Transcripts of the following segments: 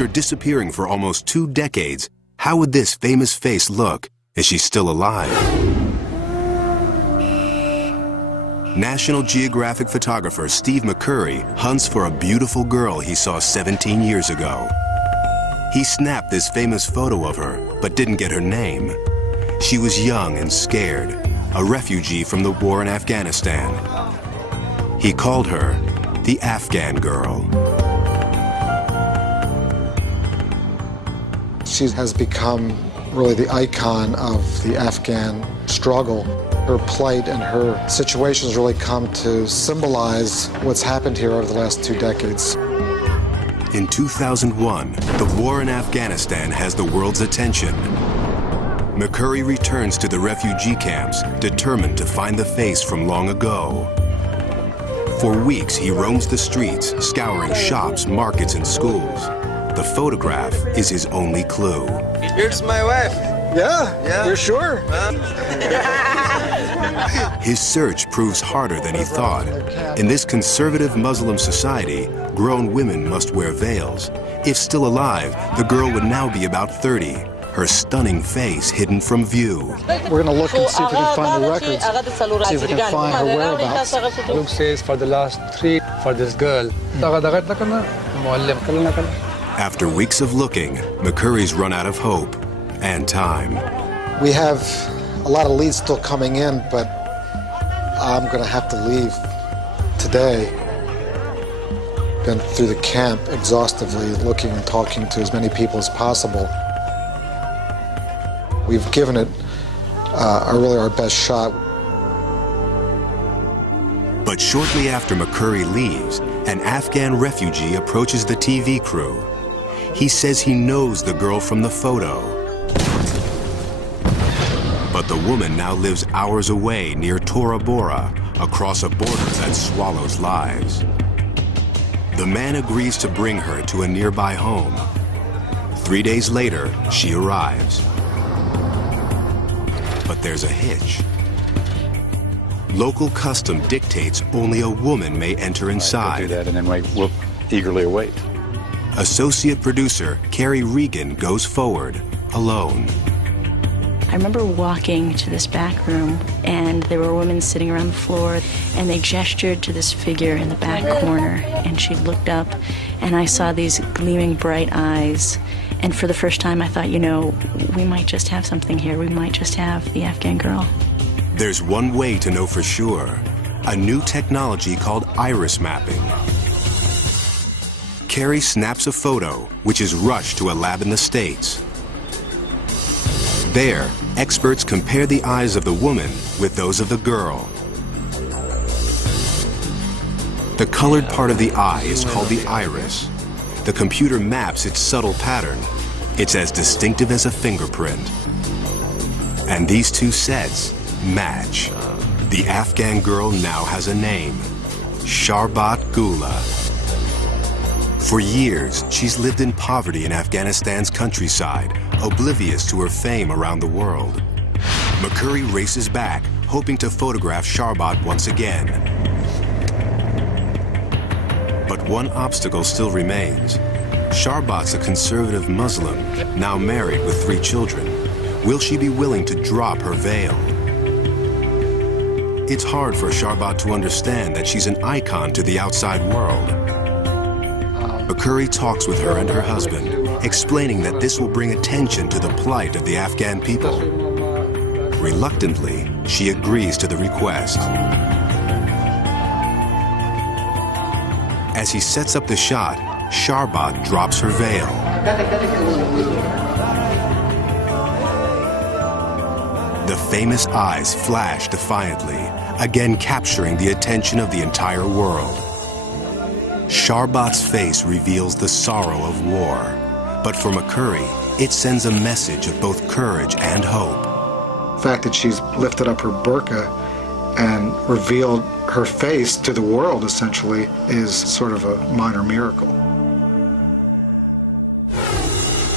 After disappearing for almost 2 decades, how would this famous face look? Is she still alive? National Geographic photographer Steve McCurry hunts for a beautiful girl he saw 17 years ago. He snapped this famous photo of her, but didn't get her name. She was young and scared, a refugee from the war in Afghanistan. He called her the Afghan girl. She has become really the icon of the Afghan struggle. Her plight and her situations really come to symbolize what's happened here over the last 2 decades. In 2001, the war in Afghanistan has the world's attention. McCurry returns to the refugee camps, determined to find the face from long ago. For weeks, he roams the streets, scouring shops, markets, and schools. The photograph is his only clue. Here's my wife. Yeah, you're sure? His search proves harder than he thought. In this conservative Muslim society, grown women must wear veils. If still alive, the girl would now be about 30, her stunning face hidden from view. We're going to look and see if we can find the records, see if we can find her whereabouts. Look says for the last 3 for this girl. After weeks of looking, McCurry's run out of hope and time. We have a lot of leads still coming in, but I'm going to have to leave today. Been through the camp exhaustively, looking and talking to as many people as possible. We've given it really our best shot. But shortly after McCurry leaves, an Afghan refugee approaches the TV crew. He says he knows the girl from the photo. But the woman now lives hours away near Tora Bora, across a border that swallows lives. The man agrees to bring her to a nearby home. 3 days later, she arrives. But there's a hitch. Local custom dictates only a woman may enter inside. Do that, and then we'll eagerly await. Associate producer Carrie Regan goes forward, alone. I remember walking to this back room, and there were women sitting around the floor, and they gestured to this figure in the back corner, and she looked up, and I saw these gleaming bright eyes. And for the first time, I thought, you know, we might just have something here. We might just have the Afghan girl. There's one way to know for sure. A new technology called iris mapping. Carrie snaps a photo, which is rushed to a lab in the States. There, experts compare the eyes of the woman with those of the girl. The colored part of the eye is called the iris. The computer maps its subtle pattern. It's as distinctive as a fingerprint. And these two sets match. The Afghan girl now has a name, Sharbat Gula. For years, she's lived in poverty in Afghanistan's countryside, oblivious to her fame around the world. McCurry races back, hoping to photograph Sharbat once again. But one obstacle still remains. Sharbat's a conservative Muslim, now married with 3 children. Will she be willing to drop her veil? It's hard for Sharbat to understand that she's an icon to the outside world. McCurry talks with her and her husband, explaining that this will bring attention to the plight of the Afghan people. Reluctantly, she agrees to the request. As he sets up the shot, Sharbat drops her veil. The famous eyes flash defiantly, again capturing the attention of the entire world. Sharbat's face reveals the sorrow of war, but for McCurry, it sends a message of both courage and hope. The fact that she's lifted up her burqa and revealed her face to the world, essentially, is sort of a minor miracle.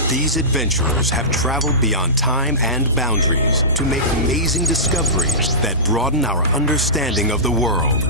These adventurers have traveled beyond time and boundaries to make amazing discoveries that broaden our understanding of the world.